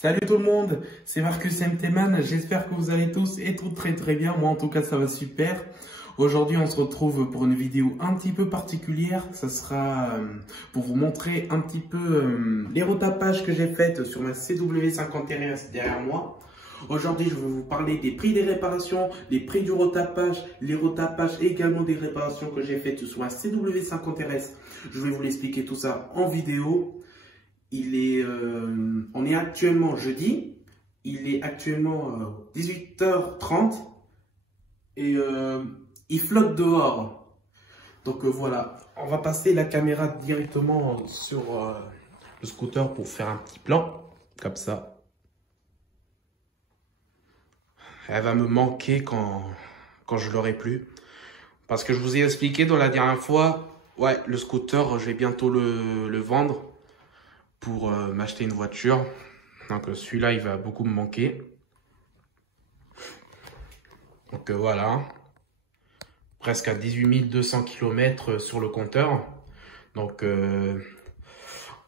Salut tout le monde, c'est Marcus MTman, j'espère que vous allez tous et toutes très bien, moi en tout cas ça va super. Aujourd'hui on se retrouve pour une vidéo un petit peu particulière, ça sera pour vous montrer un petit peu les retapages que j'ai faites sur ma CW50RS derrière moi. Aujourd'hui je vais vous parler des prix des réparations, les prix du retapage, les retapages et également des réparations que j'ai faites sur ma CW50RS. Je vais vous l'expliquer tout ça en vidéo. On est actuellement jeudi, il est actuellement 18h30 et il flotte dehors. Donc voilà, on va passer la caméra directement sur le scooter pour faire un petit plan, comme ça. Elle va me manquer quand je l'aurai plus. Parce que je vous ai expliqué dans la dernière fois, ouais, le scooter, je vais bientôt le vendre pour m'acheter une voiture. Donc celui-là, il va beaucoup me manquer. Donc voilà. Presque à 18 200 km sur le compteur. Donc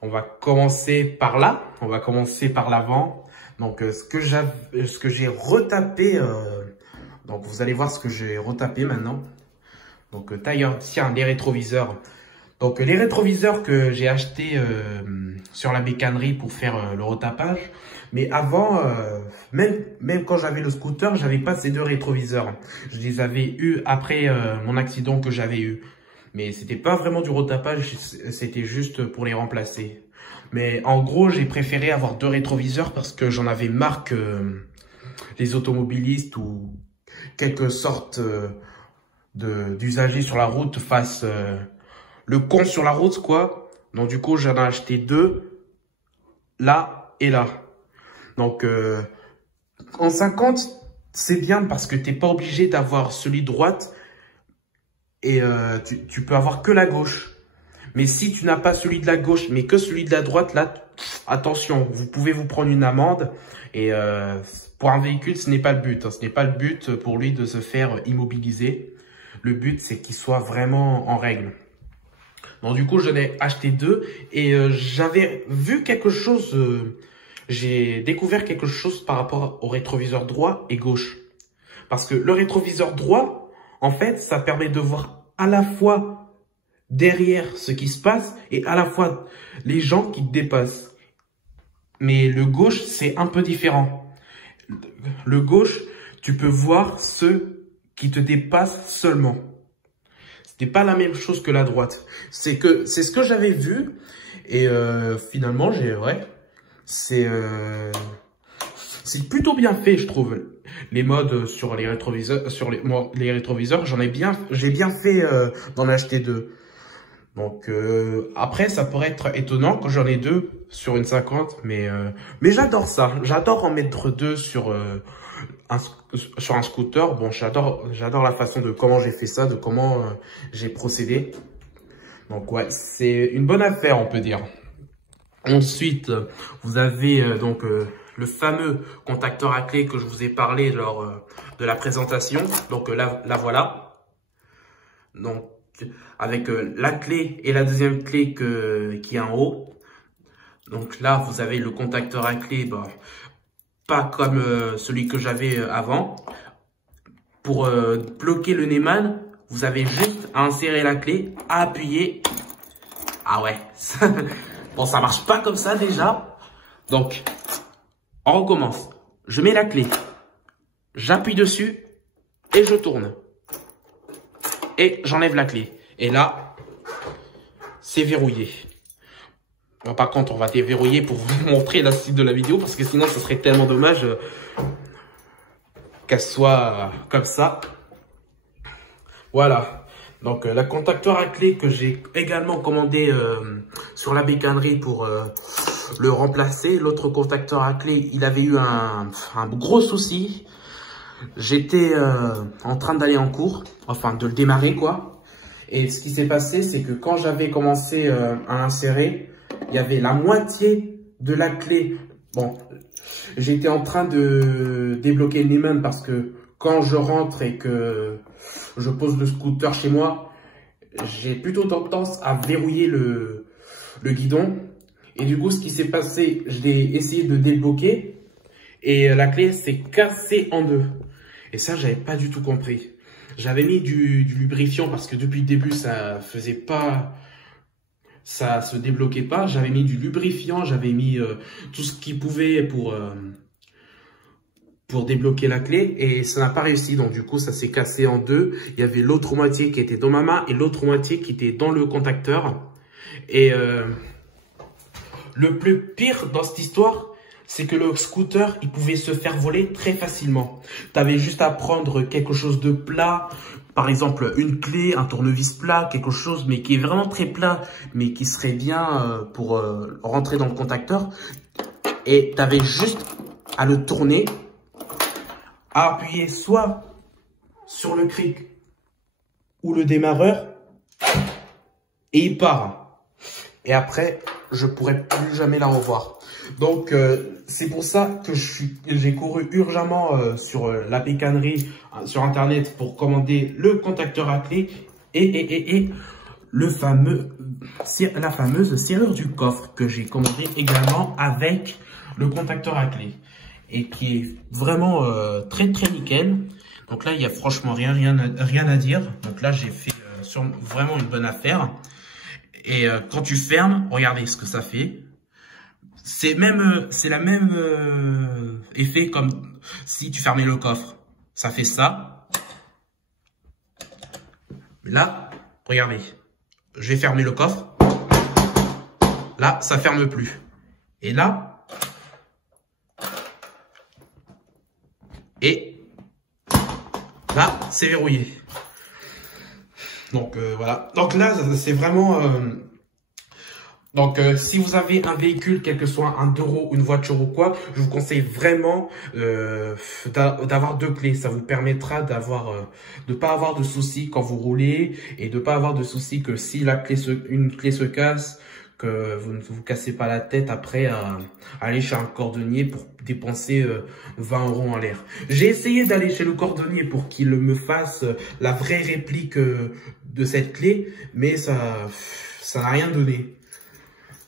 on va commencer par là. On va commencer par l'avant. Donc ce que j'ai retapé. Donc vous allez voir ce que j'ai retapé maintenant. Donc tiens, les rétroviseurs. Donc les rétroviseurs que j'ai achetés sur la bécannerie pour faire le retapage. Mais avant, même quand j'avais le scooter, j'avais pas ces deux rétroviseurs. Je les avais eus après mon accident que j'avais eu. Mais c'était pas vraiment du retapage, c'était juste pour les remplacer. Mais en gros, j'ai préféré avoir deux rétroviseurs parce que j'en avais marre que les automobilistes ou quelque sorte d'usagers sur la route fassent le con sur la route, quoi. Donc du coup, j'en ai acheté deux, là et là. Donc en 50, c'est bien parce que t'es pas obligé d'avoir celui de droite et tu peux avoir que la gauche. Mais si tu n'as pas celui de la gauche, mais que celui de la droite, là, attention, vous pouvez vous prendre une amende. Et pour un véhicule, ce n'est pas le but. Hein. Ce n'est pas le but pour lui de se faire immobiliser. Le but, c'est qu'il soit vraiment en règle. Donc du coup, j'en ai acheté deux et j'avais vu quelque chose, j'ai découvert quelque chose par rapport au rétroviseur droit et gauche. Parce que le rétroviseur droit, en fait, ça permet de voir à la fois derrière ce qui se passe et à la fois les gens qui te dépassent. Mais le gauche, c'est un peu différent. Le gauche, tu peux voir ceux qui te dépassent seulement. C'était pas la même chose que la droite. C'est ce que j'avais vu et finalement c'est plutôt bien fait, je trouve. Les modes sur les rétroviseurs, les rétroviseurs, j'ai bien fait d'en acheter deux. Donc après, ça pourrait être étonnant quand j'en ai deux sur une 50, mais j'adore ça. J'adore en mettre deux sur un scooter. Bon, j'adore la façon de comment j'ai fait ça, de comment j'ai procédé. Donc ouais, c'est une bonne affaire, on peut dire. Ensuite, vous avez donc le fameux contacteur à clé que je vous ai parlé lors de la présentation. Donc la voilà. Donc avec la clé et la deuxième clé qui est en haut. Donc là, vous avez le contacteur à clé, bah, pas comme celui que j'avais avant. Pour bloquer le Neumann, vous avez juste à insérer la clé, à appuyer. Ah ouais, bon, ça marche pas comme ça déjà. Donc, on recommence. Je mets la clé, j'appuie dessus et je tourne. Et j'enlève la clé. Et là, c'est verrouillé. Bon, par contre, on va déverrouiller pour vous montrer la suite de la vidéo parce que sinon, ce serait tellement dommage qu'elle soit comme ça. Voilà. Donc, le contacteur à clé que j'ai également commandé sur la bécannerie pour le remplacer. L'autre contacteur à clé, il avait eu un gros souci. J'étais en train d'aller en cours, enfin de le démarrer quoi. Et ce qui s'est passé, c'est que quand j'avais commencé à insérer, il y avait la moitié de la clé. Bon, j'étais en train de débloquer le Neumann parce que quand je rentre et que je pose le scooter chez moi, j'ai plutôt tendance à verrouiller le guidon. Et du coup, ce qui s'est passé, je l'ai essayé de débloquer et la clé s'est cassée en deux. Et ça, j'avais pas du tout compris. J'avais mis du lubrifiant parce que depuis le début, ça faisait pas, ça se débloquait pas. J'avais mis du lubrifiant, j'avais mis tout ce qu'il pouvait pour débloquer la clé et ça n'a pas réussi. Donc du coup, ça s'est cassé en deux. Il y avait l'autre moitié qui était dans ma main et l'autre moitié qui était dans le contacteur. Et le plus pire dans cette histoire, c'est que le scooter, il pouvait se faire voler très facilement. Tu avais juste à prendre quelque chose de plat, par exemple une clé, un tournevis plat, quelque chose mais qui est vraiment très plat, mais qui serait bien pour rentrer dans le contacteur. Et tu avais juste à le tourner, à appuyer soit sur le cric ou le démarreur, et il part. Et après, je pourrais plus jamais la revoir. Donc, c'est pour ça que j'ai couru urgemment sur la bécannerie, sur Internet, pour commander le contacteur à clé et la fameuse serrure du coffre que j'ai commandé également avec le contacteur à clé. Et qui est vraiment très nickel. Donc là, il y a franchement rien à dire. Donc là, j'ai fait vraiment une bonne affaire. Et quand tu fermes, regardez ce que ça fait. C'est la même effet comme si tu fermais le coffre. Ça fait ça. Là, regardez. Je vais fermer le coffre. Là, ça ferme plus. Et là, et là, c'est verrouillé. Donc voilà. Donc là, c'est vraiment... si vous avez un véhicule, quel que soit un deux roues, une voiture ou quoi, je vous conseille vraiment d'avoir deux clés. Ça vous permettra de pas avoir de soucis quand vous roulez et de pas avoir de soucis que si une clé se casse, que vous ne vous cassez pas la tête après à aller chez un cordonnier pour dépenser 20 € en l'air. J'ai essayé d'aller chez le cordonnier pour qu'il me fasse la vraie réplique de cette clé, mais ça n'a rien donné.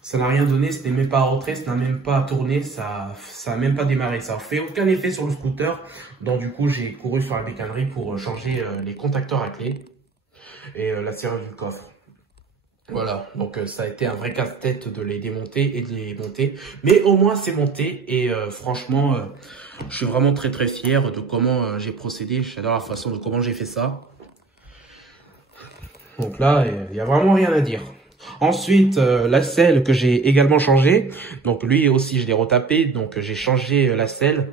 Ça n'a rien donné, ce n'est même pas rentré, ça n'a même pas tourné, ça n'a même pas démarré. Ça n'a fait aucun effet sur le scooter. Donc du coup, j'ai couru sur la bécannerie pour changer les contacteurs à clé et la serrure du coffre. Voilà, donc ça a été un vrai casse-tête de les démonter et de les monter. Mais au moins, c'est monté et franchement, je suis vraiment très fier de comment j'ai procédé. J'adore la façon de comment j'ai fait ça. Donc là, il n'y a vraiment rien à dire. Ensuite, la selle que j'ai également changé. Donc lui aussi, je l'ai retapé. Donc j'ai changé la selle.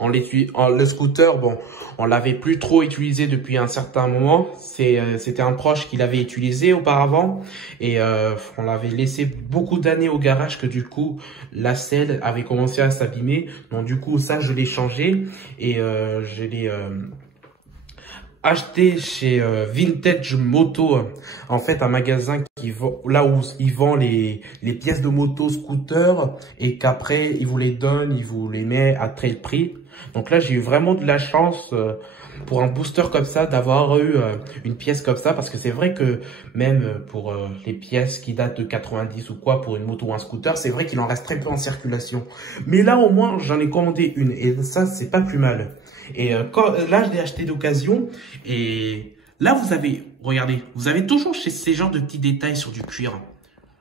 Le scooter, bon, on l'avait plus trop utilisé depuis un certain moment. C'était un proche qui l'avait utilisé auparavant et on l'avait laissé beaucoup d'années au garage que du coup la selle avait commencé à s'abîmer. Donc du coup ça je l'ai changé et je l'ai acheté chez Vintage Moto, en fait un magasin là où ils vendent les pièces de moto scooter et qu'après ils vous les donnent, ils vous les mettent à très prix. Donc là j'ai eu vraiment de la chance pour un booster comme ça d'avoir eu une pièce comme ça, parce que c'est vrai que même pour les pièces qui datent de 90 ou quoi pour une moto ou un scooter, c'est vrai qu'il en reste très peu en circulation. Mais là au moins j'en ai commandé une et ça c'est pas plus mal. Et là, je l'ai acheté d'occasion. Et là, regardez, vous avez toujours ces genres de petits détails sur du cuir.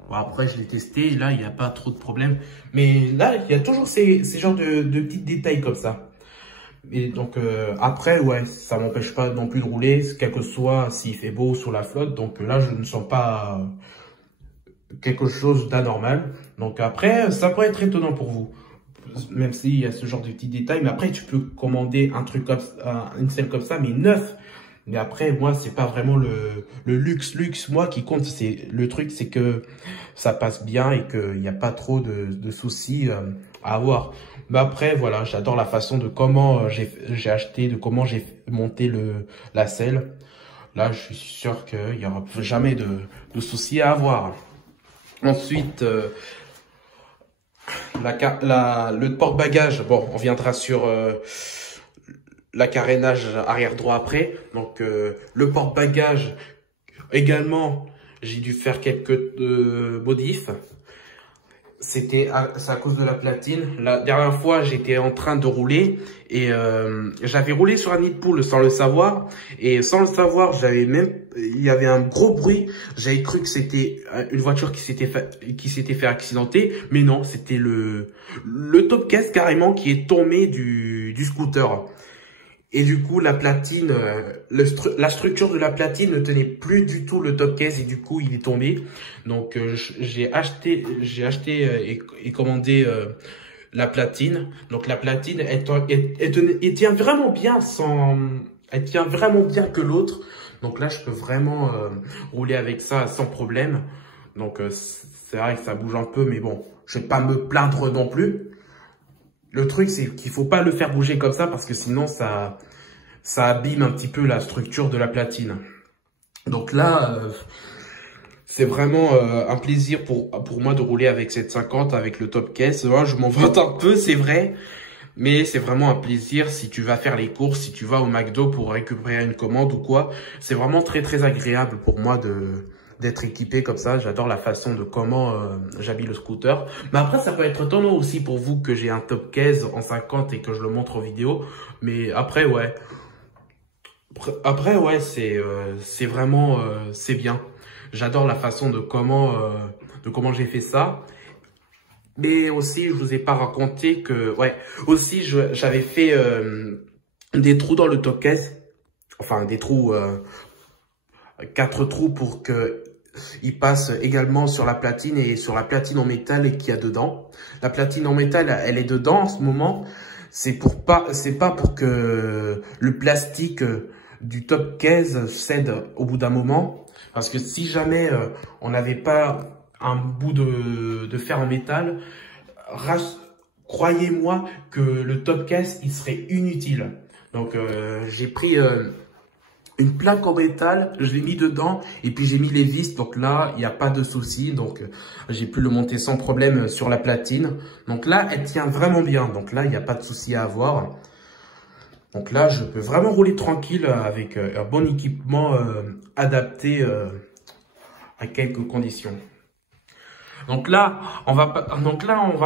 Bon, après, je l'ai testé. Là, il n'y a pas trop de problème. Mais là, il y a toujours ces genres de petits détails comme ça. Et donc, après, ouais, ça m'empêche pas non plus de rouler, quel que soit s'il fait beau sur la flotte. Donc là, je ne sens pas quelque chose d'anormal. Donc après, ça pourrait être étonnant pour vous. Même s'il y a ce genre de petits détails, mais après tu peux commander un truc comme une selle comme ça, mais neuf. Mais après, moi, c'est pas vraiment le luxe. Moi, qui compte, le truc, c'est que ça passe bien et qu'il n'y a pas trop de soucis à avoir. Mais après, voilà, j'adore la façon de comment j'ai acheté, de comment j'ai monté la selle. Là, je suis sûr qu'il n'y aura jamais de soucis à avoir. Ensuite, le porte-bagages, bon, on viendra sur la carénage arrière droit après. Donc, le porte-bagages, également, j'ai dû faire quelques modifs. c'est à cause de la platine. La dernière fois, j'étais en train de rouler et j'avais roulé sur un nid de poule sans le savoir. Et sans le savoir, il y avait un gros bruit. J'avais cru que c'était une voiture qui s'était fait accidenter, mais non, c'était le top case carrément qui est tombé du scooter. Et du coup, la platine, la structure de la platine ne tenait plus du tout le top case et du coup, il est tombé. Donc, j'ai acheté et commandé la platine. Donc, la platine, elle tient vraiment bien elle tient vraiment bien que l'autre. Donc là, je peux vraiment rouler avec ça sans problème. Donc, c'est vrai que ça bouge un peu, mais bon, je vais pas me plaindre non plus. Le truc, c'est qu'il faut pas le faire bouger comme ça parce que sinon, ça abîme un petit peu la structure de la platine. Donc là, c'est vraiment un plaisir pour moi de rouler avec cette 50, avec le top case. Moi, je m'en vante un peu, c'est vrai. Mais c'est vraiment un plaisir si tu vas faire les courses, si tu vas au McDo pour récupérer une commande ou quoi. C'est vraiment très, très agréable pour moi d'être équipé comme ça. J'adore la façon de comment j'habille le scooter. Mais après, ça peut être étonnant aussi pour vous que j'ai un top case en 50 et que je le montre en vidéo. Mais après, ouais. Après, ouais, c'est vraiment, c'est bien. J'adore la façon de comment j'ai fait ça. Mais aussi, je vous ai pas raconté que, ouais, aussi, j'avais fait des trous dans le top case. Enfin, des trous, 4 trous pour que il passe également sur la platine et sur la platine en métal qu'il y a dedans. La platine en métal, elle est dedans en ce moment. C'est pas pour que le plastique du top case cède au bout d'un moment. Parce que si jamais on n'avait pas un bout de fer en métal, croyez-moi que le top case, il serait inutile. Donc, j'ai pris une plaque en métal, je l'ai mis dedans et puis j'ai mis les vis. Donc là, il n'y a pas de souci. Donc, j'ai pu le monter sans problème sur la platine. Donc là, elle tient vraiment bien. Donc là, il n'y a pas de souci à avoir. Donc là, je peux vraiment rouler tranquille avec un bon équipement adapté à quelques conditions. Donc là, on va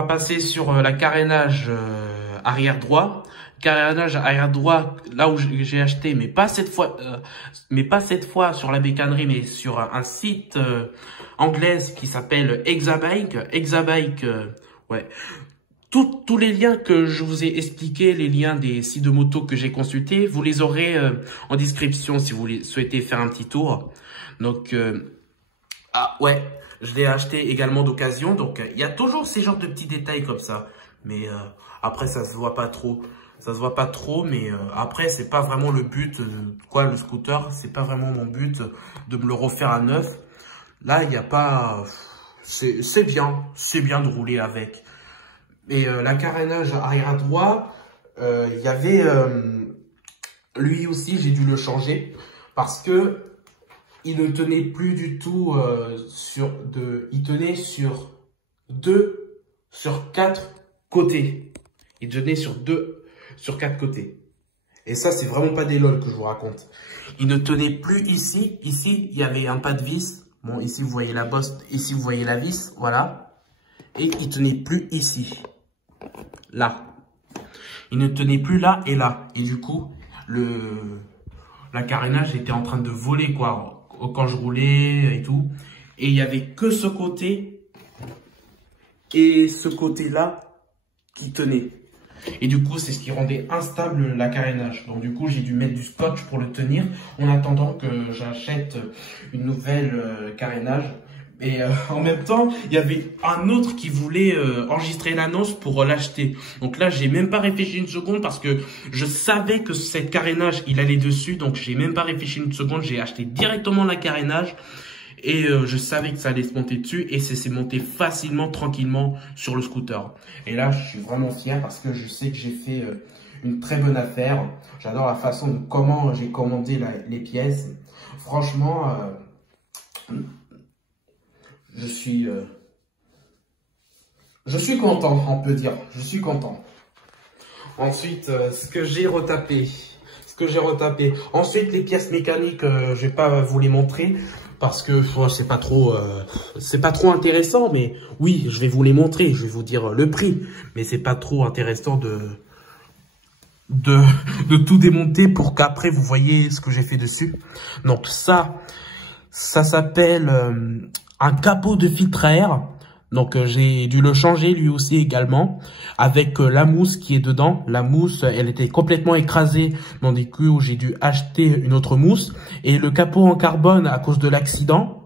passer sur la carénage arrière droit. Carénage arrière droit, là où j'ai acheté, mais pas cette fois sur la bécannerie, mais sur un site anglais qui s'appelle Exabike. Exabike, ouais. Tous les liens que je vous ai expliqués, les liens des sites de moto que j'ai consultés, vous les aurez en description si vous souhaitez faire un petit tour. Donc, ah ouais, je l'ai acheté également d'occasion. Donc, il y a toujours ces genres de petits détails comme ça. Mais après, ça se voit pas trop. Ça se voit pas trop, mais après, c'est pas vraiment le but. Le scooter, c'est pas vraiment mon but de me le refaire à neuf. Là, il n'y a pas... C'est bien de rouler avec. Et la carénage arrière à droite, il y avait... lui aussi, j'ai dû le changer parce que il ne tenait plus du tout il tenait sur 4 côtés. Il tenait sur 4 côtés. Et ça, c'est vraiment pas des lol que je vous raconte. Il ne tenait plus ici. Ici, il y avait un pas de vis. Bon, ici, vous voyez la bosse. Ici, vous voyez la vis. Voilà. Et il tenait plus ici. Là. Il ne tenait plus là et là. Et du coup, la carénage était en train de voler, quoi. Quand je roulais et tout. Et il y avait que ce côté et ce côté-là qui tenait. Et du coup, c'est ce qui rendait instable la carénage. Donc du coup, j'ai dû mettre du scotch pour le tenir en attendant que j'achète une nouvelle carénage. Et en même temps, il y avait un autre qui voulait enregistrer l'annonce pour l'acheter. Donc là, j'ai même pas réfléchi une seconde parce que je savais que cette carénage, il allait dessus. Donc j'ai même pas réfléchi une seconde. J'ai acheté directement la carénage. Et je savais que ça allait se monter dessus et c'est monté facilement, tranquillement sur le scooter. Et là, je suis vraiment fier parce que je sais que j'ai fait une très bonne affaire. J'adore la façon de comment j'ai commandé les pièces. Franchement, je suis content, on peut dire. Je suis content. Ensuite, ce que j'ai retapé. Ensuite, les pièces mécaniques, je vais pas vous les montrer. parce que c'est pas trop intéressant. Mais oui, je vais vous les montrer, je vais vous dire le prix, mais c'est pas trop intéressant de tout démonter pour qu'après vous voyez ce que j'ai fait dessus. Donc ça s'appelle un capot de filtre à air. Donc j'ai dû le changer lui aussi également avec la mousse qui est dedans. La mousse, elle était complètement écrasée. Donc du coup, j'ai dû acheter une autre mousse. Et le capot en carbone à cause de l'accident.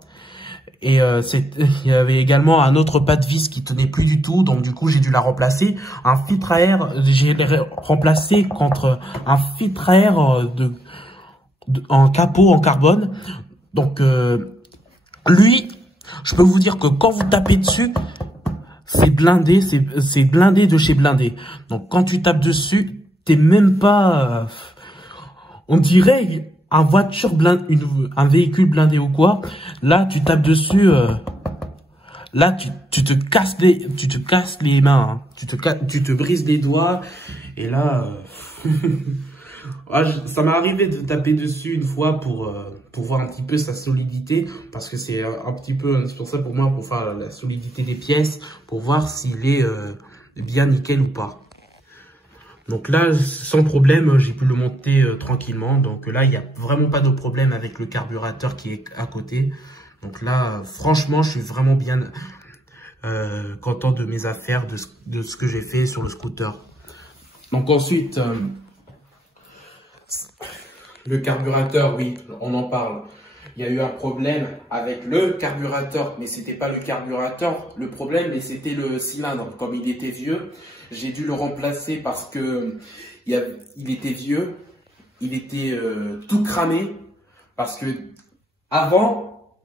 Et il y avait également un autre pas de vis qui tenait plus du tout. Donc du coup, j'ai dû la remplacer. Un filtre à air, j'ai remplacé contre un filtre à air en capot en carbone. Donc lui, je peux vous dire que quand vous tapez dessus, c'est blindé, c'est blindé de chez blindé. Donc quand tu tapes dessus, t'es même pas, on dirait un véhicule blindé ou quoi. Là, tu tapes dessus, là tu te casses les mains, hein. Tu te brises les doigts. Et là, ça m'est arrivé de taper dessus une fois pour voir un petit peu sa solidité, parce que c'est un petit peu indispensable pour moi pour faire la solidité des pièces, pour voir s'il est bien nickel ou pas. Donc là, sans problème, j'ai pu le monter tranquillement. Donc là, il n'y a vraiment pas de problème avec le carburateur qui est à côté. Donc là, franchement, je suis vraiment bien content de mes affaires, de ce que j'ai fait sur le scooter. Donc ensuite, le carburateur, oui, on en parle. Il y a eu un problème avec le carburateur, mais c'était pas le carburateur le problème, mais c'était le cylindre. Comme il était vieux, j'ai dû le remplacer parce que il était vieux, il était tout cramé. Parce que avant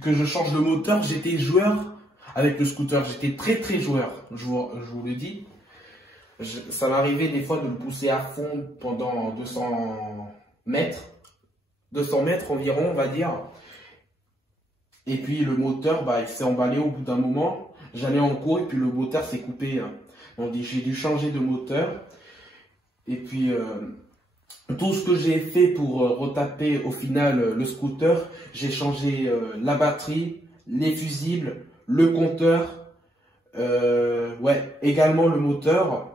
que je change le moteur, j'étais joueur avec le scooter. J'étais très joueur, je vous le dis. Ça m'arrivait des fois de le pousser à fond pendant 200 mètres. 200 mètres environ, on va dire. Et puis le moteur, il s'est emballé au bout d'un moment. J'allais en cours et puis le moteur s'est coupé. Donc j'ai dû changer de moteur. Et puis tout ce que j'ai fait pour retaper au final le scooter, j'ai changé la batterie, les fusibles, le compteur, également le moteur.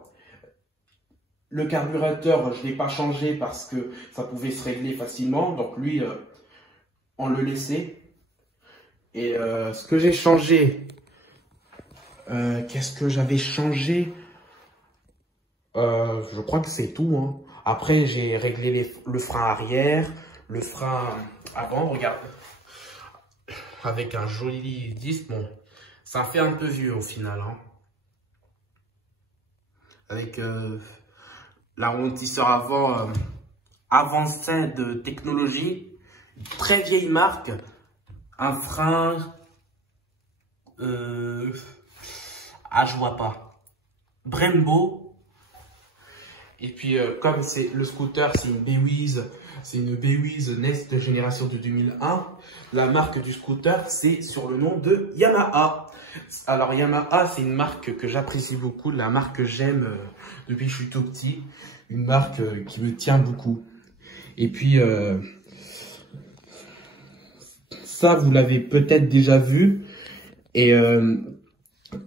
Le carburateur, je ne l'ai pas changé parce que ça pouvait se régler facilement. Donc lui, on le laissait. Et ce que j'ai changé, qu'est-ce que j'avais changé? Je crois que c'est tout, hein. Après, j'ai réglé le frein arrière, le frein avant, regarde. Avec un joli disque, bon, ça fait un peu vieux au final, hein. Avec l'amortisseur avant avancé de technologie, très vieille marque, un frein, je vois pas, Brembo. Et puis comme c'est le scooter, c'est une Bwiz Next génération de 2001. La marque du scooter, c'est sur le nom de Yamaha. Alors Yamaha, c'est une marque que j'apprécie beaucoup, la marque que j'aime depuis que je suis tout petit, une marque qui me tient beaucoup. Et puis ça, vous l'avez peut-être déjà vu. Et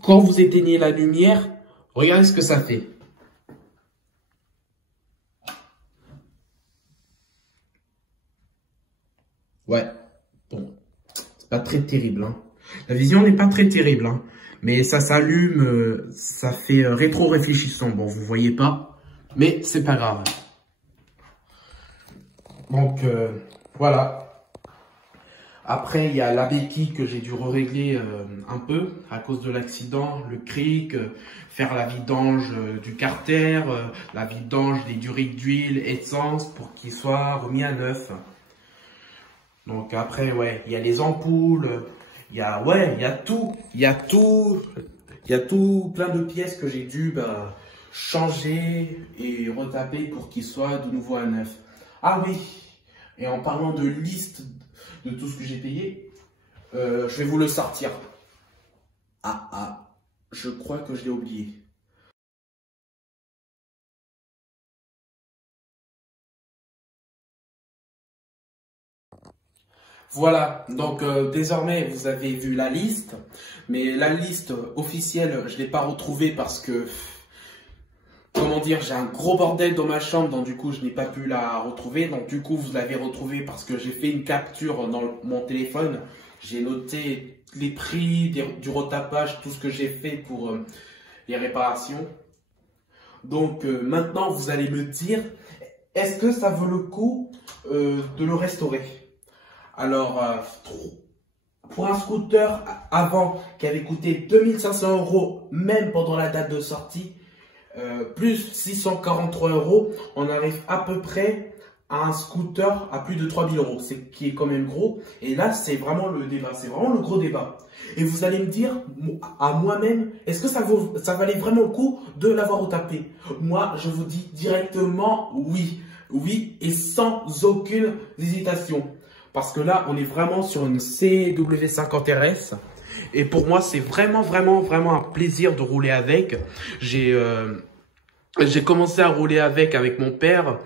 quand vous éteignez la lumière, regardez ce que ça fait. Ouais, bon, c'est pas très terrible, hein. La vision n'est pas très terrible, hein. Mais ça s'allume, ça fait rétro-réfléchissant. Bon, vous voyez pas, mais c'est pas grave. Donc, voilà. Après, il y a la béquille que j'ai dû régler un peu à cause de l'accident, le cric, faire la vidange du carter, la vidange des duriques d'huile, essence pour qu'il soit remis à neuf. Donc après, ouais, il y a les ampoules, il y a tout, plein de pièces que j'ai dû changer et retaper pour qu'il soit de nouveau à neuf. Ah oui, et en parlant de liste de tout ce que j'ai payé, je vais vous le sortir. Je crois que je l'ai oublié. Voilà, donc désormais vous avez vu la liste, mais la liste officielle je l'ai pas retrouvée parce que, comment dire, j'ai un gros bordel dans ma chambre, donc du coup je n'ai pas pu la retrouver. Donc du coup vous l'avez retrouvée parce que j'ai fait une capture dans mon téléphone, j'ai noté les prix, du retapage, tout ce que j'ai fait pour les réparations. Donc maintenant vous allez me dire, est-ce que ça vaut le coup de le restaurer? Alors, pour un scooter avant qui avait coûté 2500 € même pendant la date de sortie, plus 643 €, on arrive à peu près à un scooter à plus de 3000 €, c'est qui est quand même gros. Et là, c'est vraiment le débat, c'est vraiment le gros débat. Et vous allez me dire à moi-même, est-ce que ça valait vraiment le coup de l'avoir retapé? Moi, je vous dis directement oui, oui, et sans aucune hésitation. Parce que là, on est vraiment sur une CW50 RS. Et pour moi, c'est vraiment un plaisir de rouler avec. J'ai commencé à rouler avec mon père.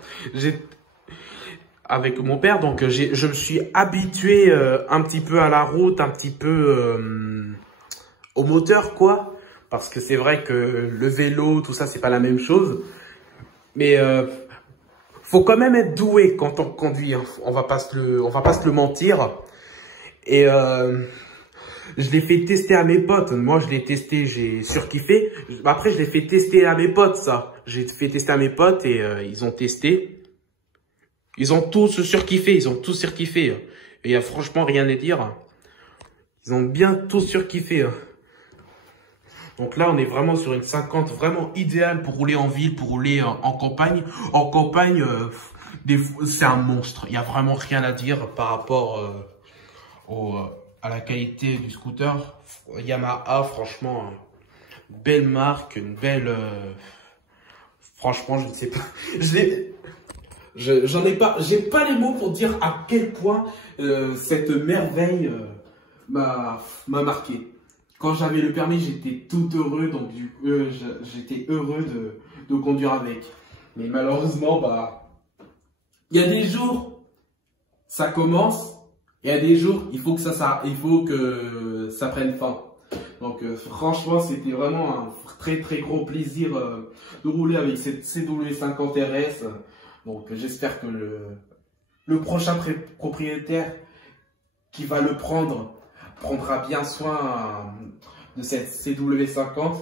Donc je me suis habitué un petit peu à la route, un petit peu au moteur, quoi. Parce que c'est vrai que le vélo, tout ça, c'est pas la même chose. Mais faut quand même être doué quand on conduit, hein. On va pas se le mentir. Et je l'ai fait tester à mes potes. Moi, je l'ai testé, j'ai surkiffé. Après, je l'ai fait tester à mes potes, ça. J'ai fait tester à mes potes et ils ont testé. Ils ont tous surkiffé, Et il y a franchement rien à dire. Ils ont bien tous surkiffé. Donc là, on est vraiment sur une 50 vraiment idéale pour rouler en ville, pour rouler en campagne. En campagne, c'est un monstre. Il n'y a vraiment rien à dire par rapport à la qualité du scooter. Yamaha, franchement, belle marque, une belle... franchement, je ne sais pas. J'ai pas les mots pour dire à quel point cette merveille m'a marqué. Quand j'avais le permis, j'étais tout heureux, donc j'étais heureux de conduire avec. Mais malheureusement, bah, il y a des jours, ça commence, et il y a des jours, il faut que ça prenne fin. Donc franchement, c'était vraiment un très gros plaisir de rouler avec cette CW50 RS. Donc j'espère que le prochain propriétaire qui va le prendra bien soin de cette CW50,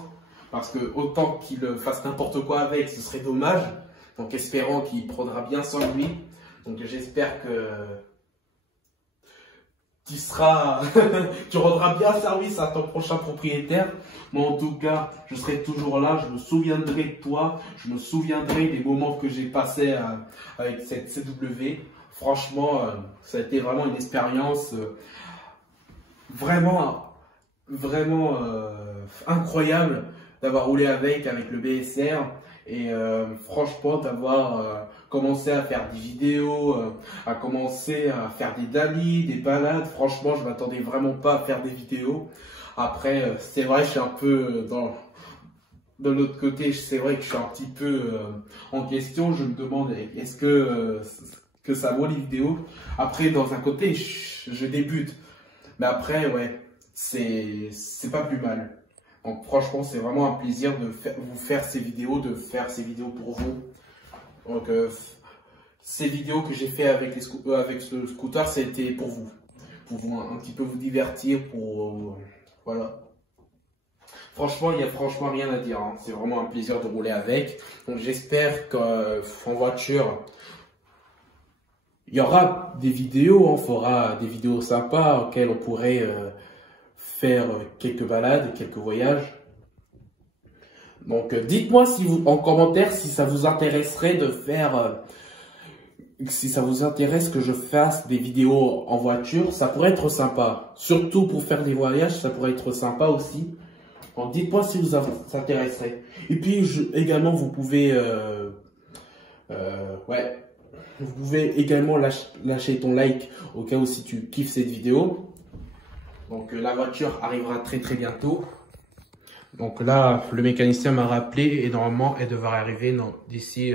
parce que autant qu'il fasse n'importe quoi avec, ce serait dommage. Donc espérons qu'il prendra bien soin de lui. Donc j'espère que tu rendras bien service à ton prochain propriétaire. Moi en tout cas, je serai toujours là, je me souviendrai de toi, je me souviendrai des moments que j'ai passés avec cette CW. Franchement, ça a été vraiment une expérience vraiment incroyable d'avoir roulé avec le BSR et franchement d'avoir commencé à faire des vidéos, à commencer à faire des daily, des balades. Franchement, je m'attendais vraiment pas à faire des vidéos. Après, c'est vrai, je suis un peu de l'autre côté, c'est vrai que je suis un petit peu en question. Je me demande, est-ce que ça vaut les vidéos? Après, dans un côté, je débute. Mais après, ouais, c'est pas plus mal. Donc franchement, c'est vraiment un plaisir de vous faire ces vidéos, de faire ces vidéos pour vous. Donc ces vidéos que j'ai fait avec ce scooter, c'était pour vous un petit peu vous divertir, voilà. Franchement, il n'y a franchement rien à dire, hein. C'est vraiment un plaisir de rouler avec. Donc j'espère qu'en voiture, il y aura des vidéos, on fera des vidéos sympas auxquelles on pourrait faire quelques balades, quelques voyages. Donc dites-moi en commentaire si ça vous intéresserait de faire, si ça vous intéresse que je fasse des vidéos en voiture, ça pourrait être sympa. Surtout pour faire des voyages, ça pourrait être sympa aussi. Donc dites-moi si vous intéresserait. Et puis également vous pouvez, vous pouvez également lâcher ton like au cas où si tu kiffes cette vidéo. Donc la voiture arrivera très bientôt. Donc là, le mécanicien m'a rappelé et normalement, elle devrait arriver d'ici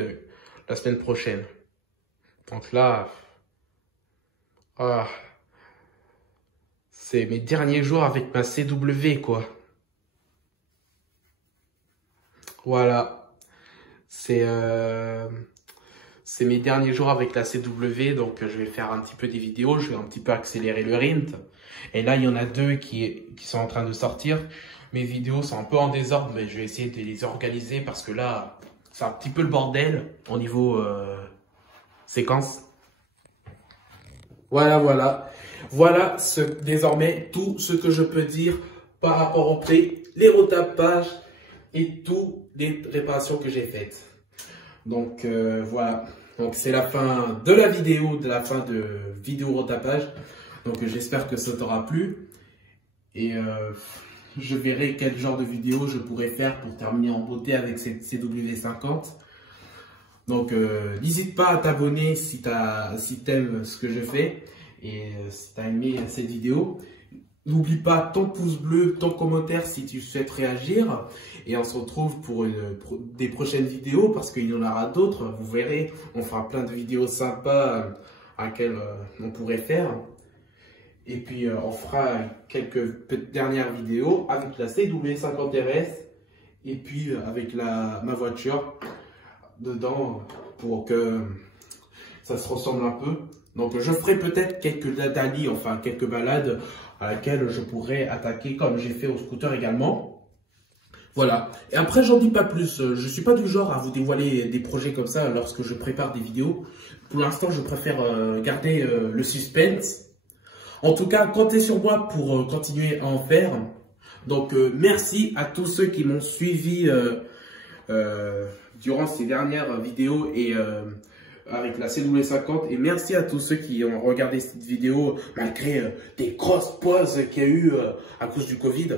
la semaine prochaine. Donc là, C'est mes derniers jours avec ma CW, quoi. Voilà. C'est mes derniers jours avec la CW, donc je vais faire un petit peu des vidéos, je vais un petit peu accélérer le rythme. Et là, il y en a deux qui sont en train de sortir. Mes vidéos sont un peu en désordre, mais je vais essayer de les organiser parce que là, c'est un petit peu le bordel au niveau séquence. Voilà. Voilà désormais tout ce que je peux dire par rapport au prix, les retapages et toutes les réparations que j'ai faites. Donc voilà, donc c'est la fin de la vidéo, vidéo retapage. Donc j'espère que ça t'aura plu et je verrai quel genre de vidéo je pourrais faire pour terminer en beauté avec cette CW50. Donc n'hésite pas à t'abonner si t'aimes ce que je fais et si t'as aimé cette vidéo. N'oublie pas ton pouce bleu, ton commentaire si tu souhaites réagir. Et on se retrouve pour des prochaines vidéos parce qu'il y en aura d'autres. Vous verrez, on fera plein de vidéos sympas à laquelle on pourrait faire. Et puis on fera quelques dernières vidéos avec la CW50RS et puis avec ma voiture dedans pour que ça se ressemble un peu. Donc je ferai peut-être quelques daily, enfin quelques balades à laquelle je pourrais attaquer comme j'ai fait au scooter également. Voilà. Et après, j'en dis pas plus. Je suis pas du genre à vous dévoiler des projets comme ça lorsque je prépare des vidéos. Pour l'instant, je préfère garder le suspense. En tout cas, comptez sur moi pour continuer à en faire. Donc, merci à tous ceux qui m'ont suivi durant ces dernières vidéos et avec la CW50 et merci à tous ceux qui ont regardé cette vidéo malgré des grosses pauses qu'il y a eu à cause du Covid.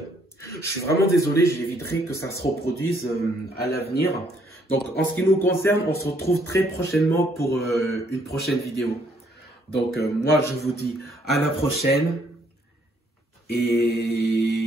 Je suis vraiment désolé, j'éviterai que ça se reproduise à l'avenir. Donc en ce qui nous concerne, on se retrouve très prochainement pour une prochaine vidéo. Donc moi je vous dis à la prochaine et